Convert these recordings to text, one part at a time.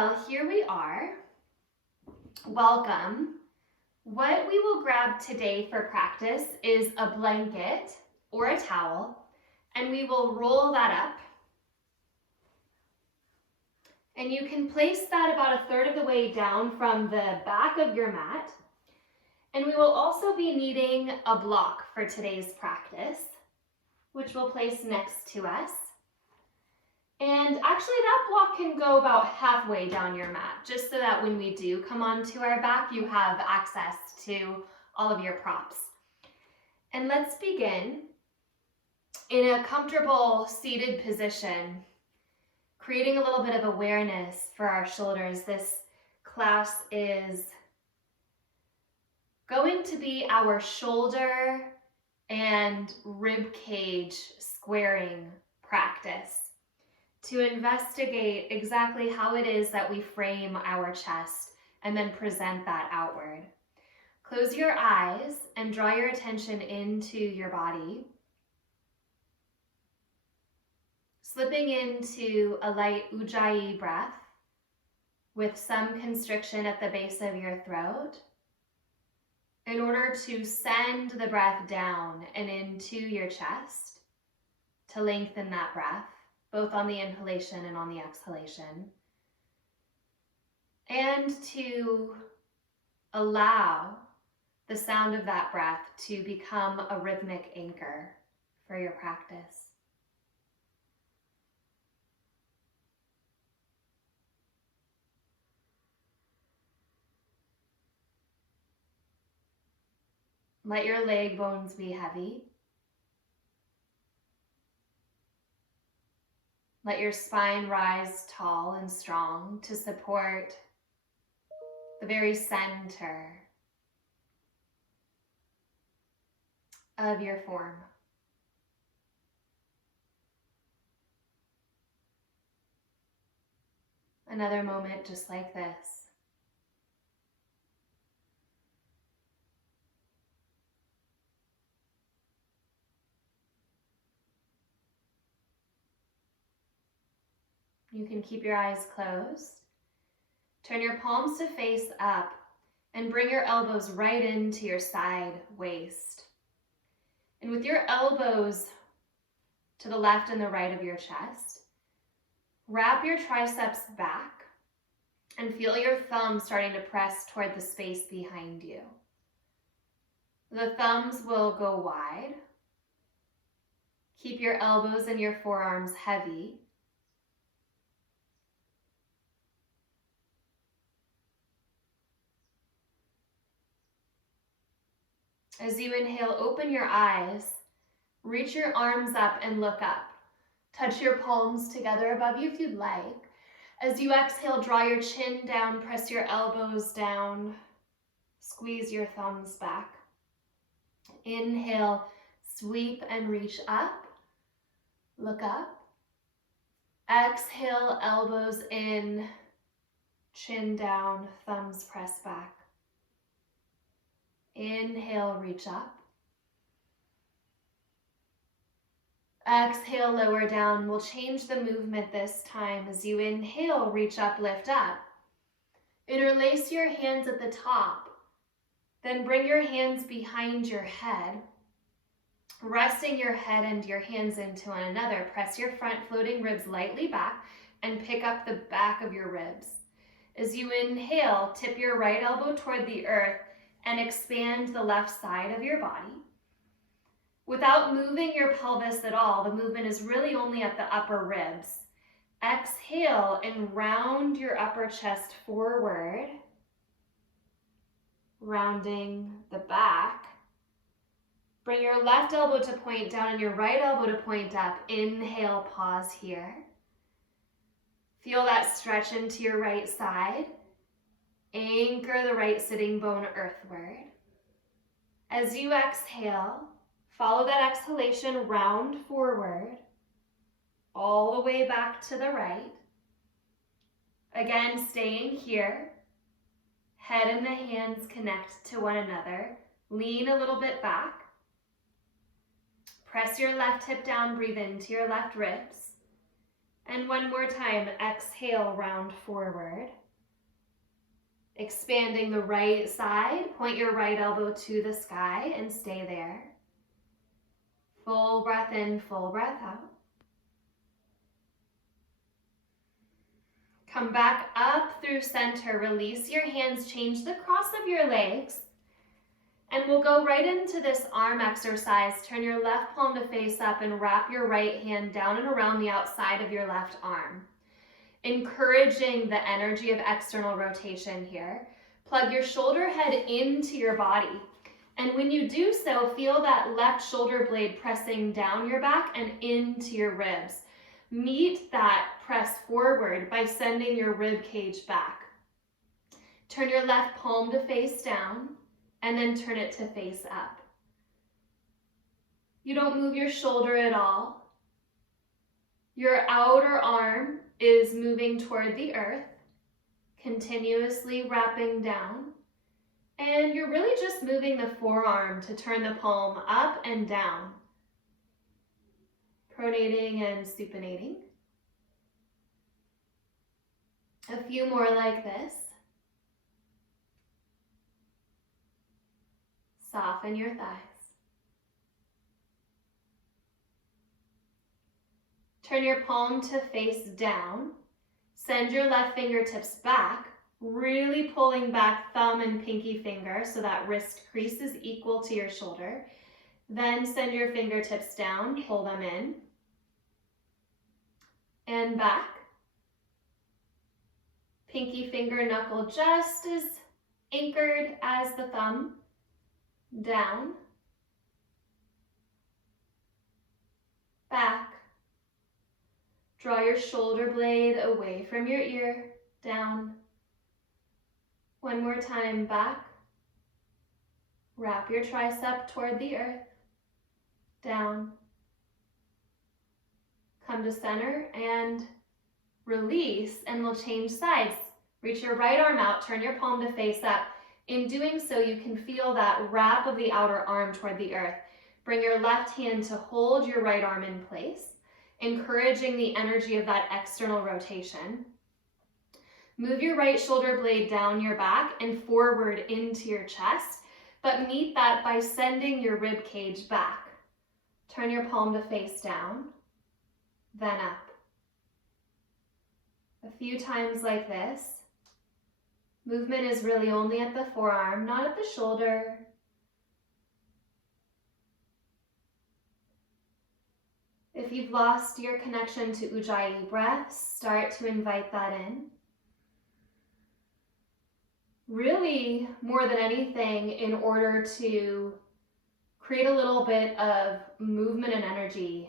Well, here we are. Welcome. What we will grab today for practice is a blanket or a towel, and we will roll that up. And you can place that about 1/3 of the way down from the back of your mat. And we will also be needing a block for today's practice, which we'll place next to us. And actually that block can go about halfway down your mat, just so that when we do come onto our back, you have access to all of your props. And let's begin in a comfortable seated position, creating a little bit of awareness for our shoulders. This class is going to be our shoulder and rib cage squaring practice to investigate exactly how it is that we frame our chest and then present that outward. Close your eyes and draw your attention into your body, slipping into a light Ujjayi breath with some constriction at the base of your throat in order to send the breath down and into your chest to lengthen that breath, both on the inhalation and on the exhalation, and to allow the sound of that breath to become a rhythmic anchor for your practice. Let your leg bones be heavy. Let your spine rise tall and strong to support the very center of your form. Another moment just like this. You can keep your eyes closed. Turn your palms to face up and bring your elbows right into your side waist. And with your elbows to the left and the right of your chest, wrap your triceps back and feel your thumbs starting to press toward the space behind you. The thumbs will go wide. Keep your elbows and your forearms heavy. As you inhale, open your eyes, reach your arms up and look up. Touch your palms together above you if you'd like. As you exhale, draw your chin down, press your elbows down, squeeze your thumbs back. Inhale, sweep and reach up, look up. Exhale, elbows in, chin down, thumbs press back. Inhale, reach up. Exhale, lower down. We'll change the movement this time. As you inhale, reach up, lift up. Interlace your hands at the top. Then bring your hands behind your head. Resting your head and your hands into one another. Press your front floating ribs lightly back and pick up the back of your ribs. As you inhale, tip your right elbow toward the earth and expand the left side of your body. Without moving your pelvis at all, the movement is really only at the upper ribs. Exhale and round your upper chest forward, rounding the back. Bring your left elbow to point down and your right elbow to point up. Inhale, pause here. Feel that stretch into your right side. Anchor the right sitting bone earthward. As you exhale, follow that exhalation round forward, all the way back to the right. Again, staying here. Head and the hands connect to one another. Lean a little bit back. Press your left hip down, breathe into your left ribs. And one more time, exhale, round forward. Expanding the right side, point your right elbow to the sky and stay there. Full breath in, full breath out. Come back up through center, release your hands, change the cross of your legs. And we'll go right into this arm exercise. Turn your left palm to face up and wrap your right hand down and around the outside of your left arm. Encouraging the energy of external rotation here. Plug your shoulder head into your body. And when you do so, feel that left shoulder blade pressing down your back and into your ribs. Meet that press forward by sending your rib cage back. Turn your left palm to face down and then turn it to face up. You don't move your shoulder at all. Your outer arm is moving toward the earth, continuously wrapping down. And you're really just moving the forearm to turn the palm up and down. Pronating and supinating. A few more like this. Soften your thighs. Turn your palm to face down. Send your left fingertips back, really pulling back thumb and pinky finger so that wrist crease is equal to your shoulder. Then send your fingertips down, pull them in, and back. Pinky finger knuckle just as anchored as the thumb. Down, back. Draw your shoulder blade away from your ear, down. One more time, back. Wrap your tricep toward the earth, down. Come to center and release, and we'll change sides. Reach your right arm out, turn your palm to face up. In doing so, you can feel that wrap of the outer arm toward the earth. Bring your left hand to hold your right arm in place, encouraging the energy of that external rotation. Move your right shoulder blade down your back and forward into your chest, but meet that by sending your rib cage back. Turn your palm to face down, then up. A few times like this. Movement is really only at the forearm, not at the shoulder. If you've lost your connection to Ujjayi breath, start to invite that in. Really, more than anything, in order to create a little bit of movement and energy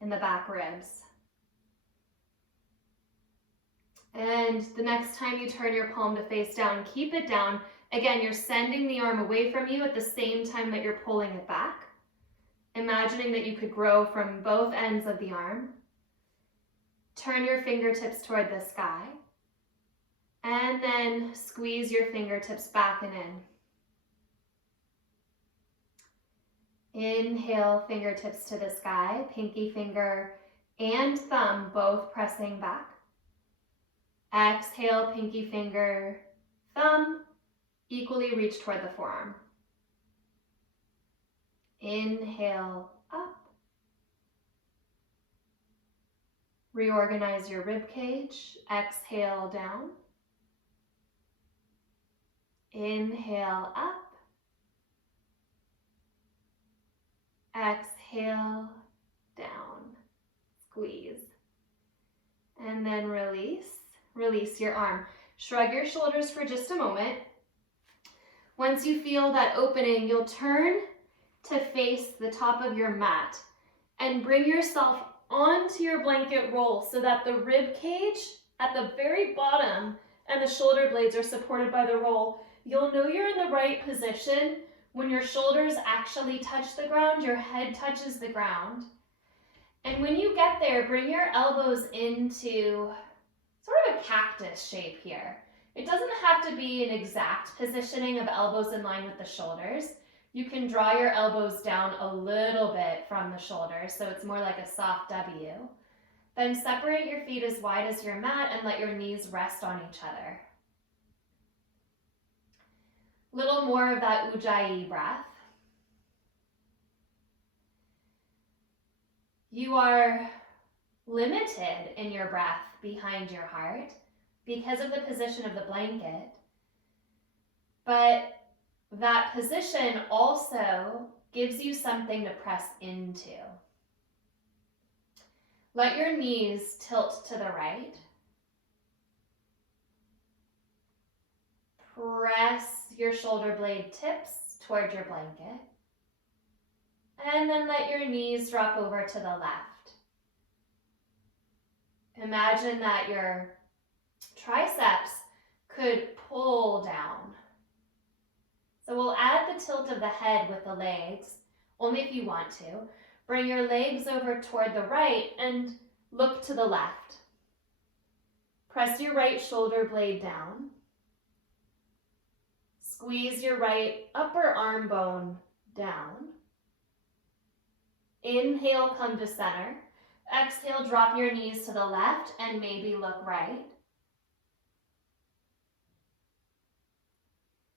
in the back ribs. And the next time you turn your palm to face down, keep it down. Again, you're sending the arm away from you at the same time that you're pulling it back. Imagining that you could grow from both ends of the arm. Turn your fingertips toward the sky. And then squeeze your fingertips back and in. Inhale, fingertips to the sky, pinky finger and thumb both pressing back. Exhale, pinky finger, thumb, equally reach toward the forearm. Inhale, up. Reorganize your rib cage. Exhale, down. Inhale, up. Exhale, down. Squeeze. And then release. Release your arm. Shrug your shoulders for just a moment. Once you feel that opening, you'll turn to face the top of your mat and bring yourself onto your blanket roll so that the rib cage at the very bottom and the shoulder blades are supported by the roll. You'll know you're in the right position when your shoulders actually touch the ground, your head touches the ground. And when you get there, bring your elbows into sort of a cactus shape here. It doesn't have to be an exact positioning of elbows in line with the shoulders. You can draw your elbows down a little bit from the shoulders, so it's more like a soft W. Then separate your feet as wide as your mat and let your knees rest on each other. Little more of that Ujjayi breath. You are limited in your breath behind your heart because of the position of the blanket, but that position also gives you something to press into. Let your knees tilt to the right. Press your shoulder blade tips toward your blanket. And then let your knees drop over to the left. Imagine that your triceps could pull down. So we'll add the tilt of the head with the legs, only if you want to. Bring your legs over toward the right and look to the left. Press your right shoulder blade down. Squeeze your right upper arm bone down. Inhale, come to center. Exhale, drop your knees to the left and maybe look right.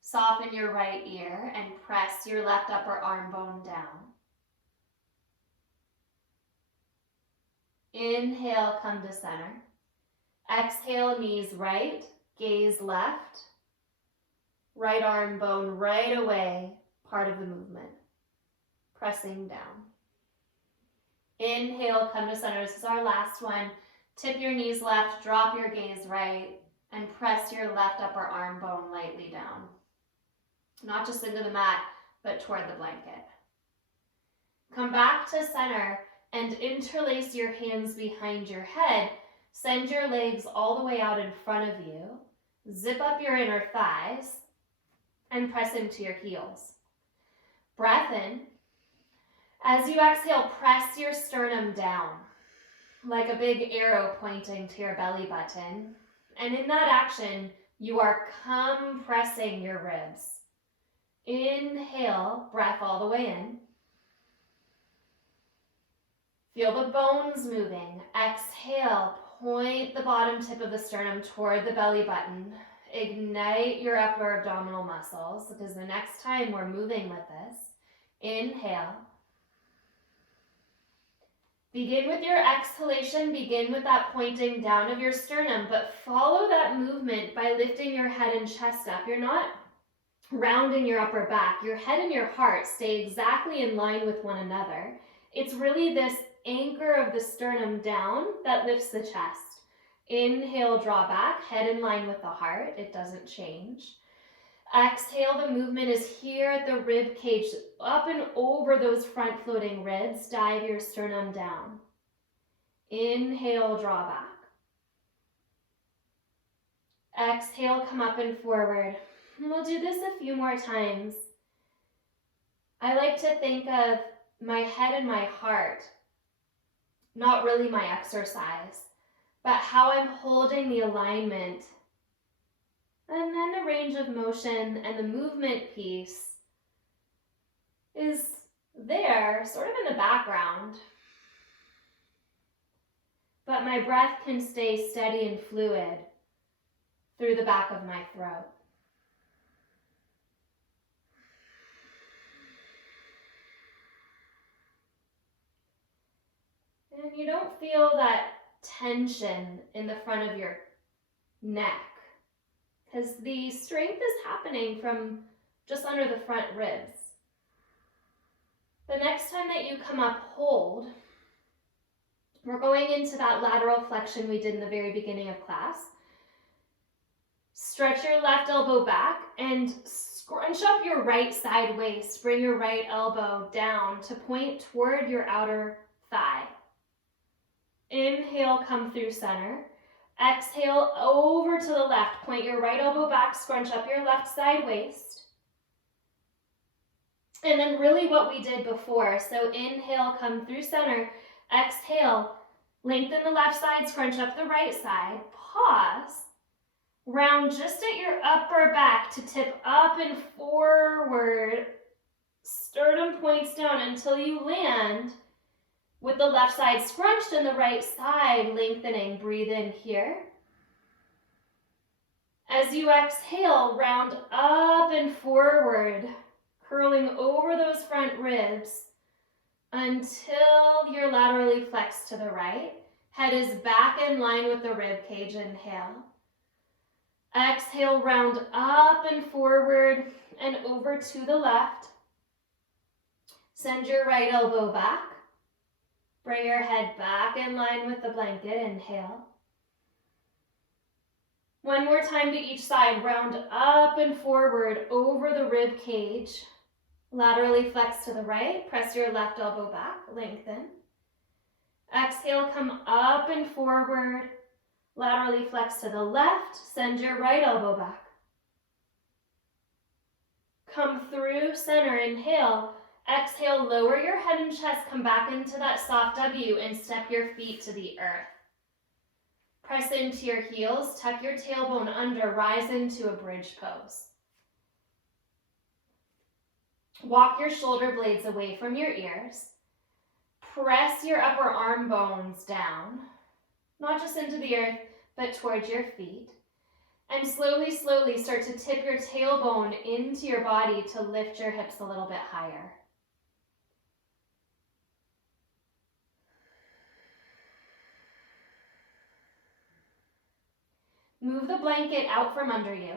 Soften your right ear and press your left upper arm bone down. Inhale, come to center. Exhale, knees right, gaze left. Right arm bone right away, part of the movement. Pressing down. Inhale, come to center. This is our last one. Tip your knees left, drop your gaze right, and press your left upper arm bone lightly down. Not just into the mat, but toward the blanket. Come back to center and interlace your hands behind your head. Send your legs all the way out in front of you. Zip up your inner thighs and press into your heels. Breath in. As you exhale, press your sternum down like a big arrow pointing to your belly button. And in that action, you are compressing your ribs. Inhale, breath all the way in. Feel the bones moving. Exhale, point the bottom tip of the sternum toward the belly button. Ignite your upper abdominal muscles because the next time we're moving with this. Inhale. Begin with your exhalation. Begin with that pointing down of your sternum, but follow that movement by lifting your head and chest up. You're not rounding your upper back. Your head and your heart stay exactly in line with one another. It's really this anchor of the sternum down that lifts the chest. Inhale, draw back, head in line with the heart. It doesn't change. Exhale, the movement is here at the rib cage, up and over those front floating ribs. Dive your sternum down. Inhale, draw back. Exhale, come up and forward. And we'll do this a few more times. I like to think of my head and my heart, not really my exercise, but how I'm holding the alignment. And then the range of motion and the movement piece is there, sort of in the background. But my breath can stay steady and fluid through the back of my throat. And you don't feel that tension in the front of your neck, because the strength is happening from just under the front ribs. The next time that you come up, hold. We're going into that lateral flexion we did in the very beginning of class. Stretch your left elbow back and scrunch up your right side waist. Bring your right elbow down to point toward your outer thigh. Inhale, come through center. Exhale, over to the left. Point your right elbow back, scrunch up your left side waist. And then really what we did before. So inhale, come through center. Exhale, lengthen the left side, scrunch up the right side. Pause. Round just at your upper back to tip up and forward. Sternum points down until you land With the left side scrunched and the right side lengthening, breathe in here. As you exhale, round up and forward, curling over those front ribs until you're laterally flexed to the right. Head is back in line with the rib cage. Inhale. Exhale, round up and forward and over to the left. Send your right elbow back. Bring your head back in line with the blanket. Inhale. One more time to each side. Round up and forward over the rib cage. Laterally flex to the right. Press your left elbow back. Lengthen. Exhale, come up and forward. Laterally flex to the left. Send your right elbow back. Come through center. Inhale. Exhale, lower your head and chest. Come back into that soft W and step your feet to the earth. Press into your heels. Tuck your tailbone under. Rise into a bridge pose. Walk your shoulder blades away from your ears. Press your upper arm bones down, not just into the earth, but towards your feet. And slowly, slowly start to tip your tailbone into your body to lift your hips a little bit higher. Move the blanket out from under you.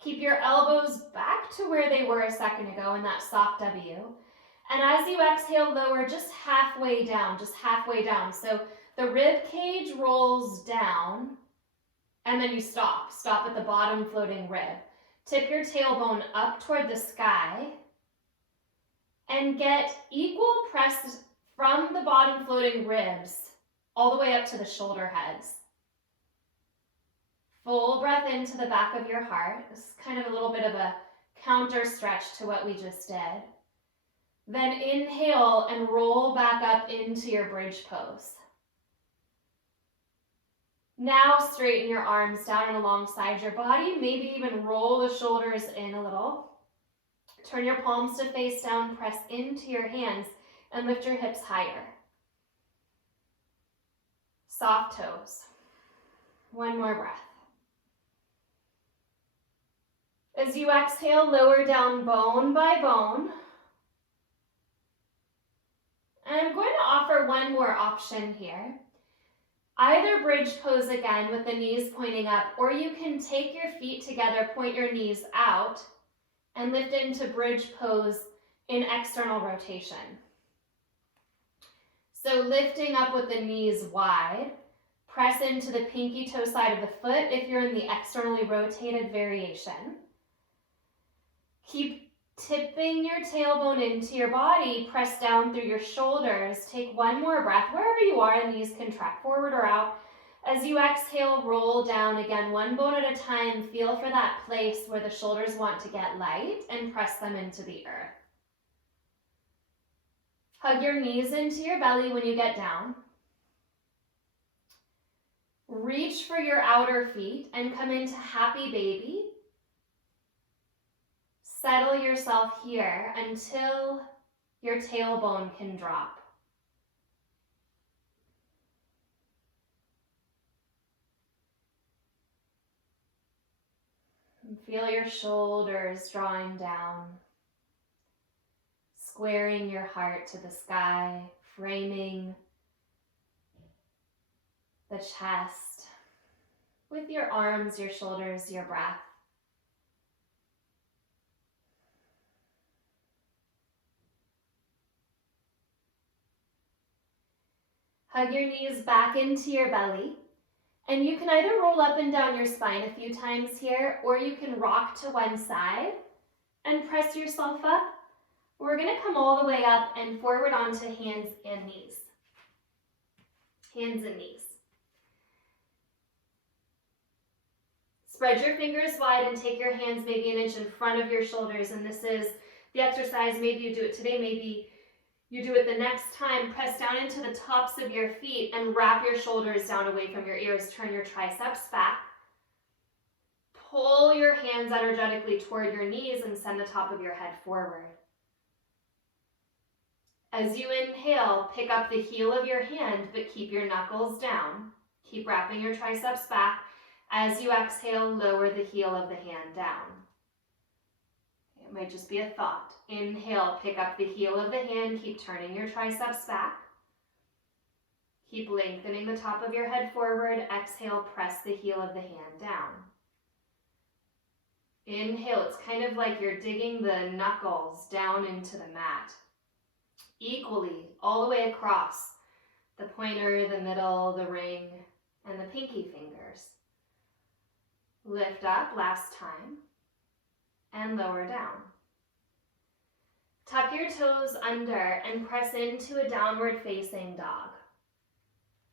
Keep your elbows back to where they were a second ago in that soft W. And as you exhale, lower just halfway down, So the rib cage rolls down, and then you stop. Stop at the bottom floating rib. Tip your tailbone up toward the sky, and get equal press from the bottom floating ribs all the way up to the shoulder heads. Full breath into the back of your heart. This is kind of a little bit of a counter stretch to what we just did. Then inhale and roll back up into your bridge pose. Now straighten your arms down and alongside your body. Maybe even roll the shoulders in a little. Turn your palms to face down, press into your hands, and lift your hips higher. Soft toes. One more breath. As you exhale, lower down bone by bone. And I'm going to offer one more option here. Either bridge pose again with the knees pointing up, or you can take your feet together, point your knees out, and lift into bridge pose in external rotation. So lifting up with the knees wide, press into the pinky toe side of the foot if you're in the externally rotated variation. Keep tipping your tailbone into your body, press down through your shoulders. Take one more breath wherever you are, and knees contract forward or out. As you exhale, roll down again, one bone at a time. Feel for that place where the shoulders want to get light and press them into the earth. Hug your knees into your belly when you get down. Reach for your outer feet and come into happy baby. Settle yourself here until your tailbone can drop. And feel your shoulders drawing down, squaring your heart to the sky, framing the chest with your arms, your shoulders, your breath. Hug your knees back into your belly, and you can either roll up and down your spine a few times here, or you can rock to one side and press yourself up. We're going to come all the way up and forward onto hands and knees. Hands and knees. Spread your fingers wide and take your hands maybe an inch in front of your shoulders, and this is the exercise. Maybe you do it today, maybe you do it the next time. Press down into the tops of your feet and wrap your shoulders down away from your ears. Turn your triceps back. Pull your hands energetically toward your knees and send the top of your head forward. As you inhale, pick up the heel of your hand, but keep your knuckles down. Keep wrapping your triceps back. As you exhale, lower the heel of the hand down. It might just be a thought. Inhale, pick up the heel of the hand, keep turning your triceps back. Keep lengthening the top of your head forward. Exhale, press the heel of the hand down. Inhale, it's kind of like you're digging the knuckles down into the mat. Equally, all the way across the pointer, the middle, the ring, and the pinky fingers. Lift up last time and lower down. Tuck your toes under and press into a downward facing dog.